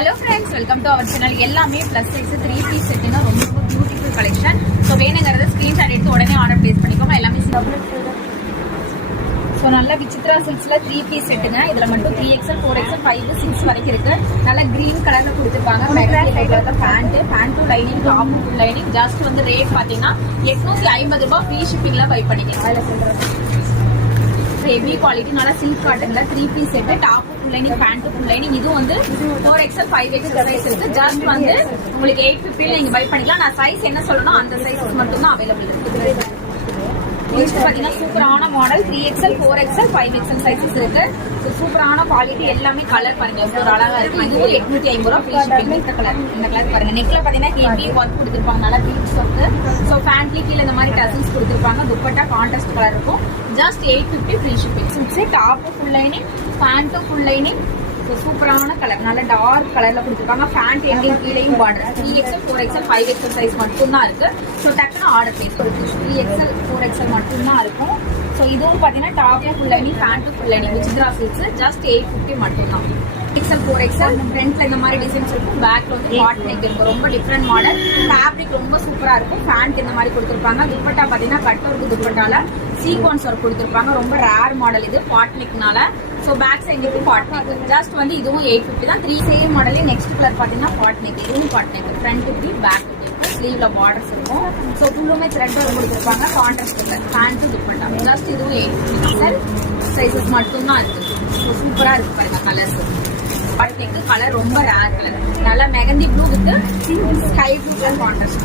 Hello friends, welcome to our channel. எல்லாமே plus size 3 piece செட்டுங்க. ரொம்ப ரொம்ப பியூட்டிஃபுல் கலெக்ஷன். ஸோ வேணுங்கிறத ஸ்க்ரீன்ஷாட் எடுத்து உடனே ஆர்டர் பிளேஸ் பண்ணிக்கோங்க. எல்லாமே ஸோ நல்ல விசித்ரா சில்க்ஸ்ல 3 பீஸ் செட்டுங்க. இதுல மட்டும் 3XL 4XL 5 6 வரைக்கும் இருக்கு. நல்ல கிரீன் கலர்ல கொடுத்துருப்பாங்க. Pant lining, top lining. Just வந்து ரேட் பாத்தீங்கன்னா 850 ரூபாய். ஃப்ரீ ஷிப்பிங்ல பை பண்ணிக்கலாம். ஹெவி குவாலிட்டி நல்ல சில்க் காட்டன்ல 3 piece set. Top full lining, pant full lining. இது வந்து 4XL 5XL சைஸ் இருக்கு. ஜஸ்ட் வந்து உங்களுக்கு 850 நீங்க பை பண்ணிக்கலாம். நான் சைஸ் என்ன சொல்லணும் அந்த சைஸ் மட்டும் தான் அவைலபிள் இருக்கு. பாத்தீங்கன்னா சூப்பரான model 3XL 4XL 5XL sizes இருக்கு. சூப்பரான குவாலிட்டி. எல்லாமே கலர் பாருங்க எவ்வளவு அழகா இருக்கு. இது 850 ரூபாய். Free shipping. இந்த கலர் பாருங்க. நெக்ல பாத்தீங்கன்னா ஹெவி ஒர்க் கொடுத்துருப்பாங்க. நல்லா பீட்ஸ் ஒர்க். ஸோ ஃபேன்ட்லி கீழே இந்த மாதிரி டசல்ஸ் கொடுத்துருப்பாங்க. துப்பட்டா கான்ட்ராஸ்ட் கலர் இருக்கும். Just 850 free shipping. Six top full lining, pant full lining. சூப்பரான கலர். நல்ல டார்க் கலர்ல கொடுத்துருப்பாங்க. பேண்ட் எண்டிங் கீழையும் border. 3XL 4XL 5XL size மட்டும் தான் இருக்கு. ஸோ டக்குன்னு ஆர்டர் பிளேஸ் இருக்கு. 3XL 4XL மட்டும் தான் இருக்கும். ஸோ இதுவும் பாத்தீங்கன்னா top full lining, pant full lining. Vichitra silks. Just 850 மட்டும் தான். 3XL 4XL ஃப்ரண்ட்ல இந்த மாதிரி டிசைன்ஸ் இருக்கும். பேக்ல வந்து பாட் நெக் இருக்கும். ரொம்ப டிஃப்ரெண்ட் மாடல். ஃபேப்ரிக் ரொம்ப சூப்பரா இருக்கும். பேண்ட் இந்த மாதிரி கொடுத்துருப்பாங்க. துப்பட்டா பாத்தீங்கன்னா கட் ஒர்க் துப்பட்டால சீக்வன்ஸ் ஒர்க் கொடுத்துருப்பாங்க. ரொம்ப ரேர் மாடல் இது பாட் நெக்னால. ஸோ பேக் சைடு இருக்கு பாட் நெக். ஜஸ்ட் வந்து இதுவும் 850 தான். 3 சேம் மாடலே. நெக்ஸ்ட் கலர் பாத்தீங்கன்னா பாட் நெக். இதுவும் பாட் நெக். ஃப்ரண்ட் இப்படி, பேக் இப்படி. ஸ்லீவ்ல பார்டர்ஸ் இருக்கும். ஸோ ஃபுல்லுமே த்ரெட் ஒர்க் கொடுத்துருப்பாங்க. Contrast colour pant dupatta. Just இதுவும் 850 சைஸஸ் மட்டும் தான் இருக்கு. ஸோ சூப்பரா இருக்கு பாருங்க கலர்ஸ். பாட் நெக் கலர் ரொம்ப ரேர் கலர். நல்லா mehndi blue with sky blue colour contrast.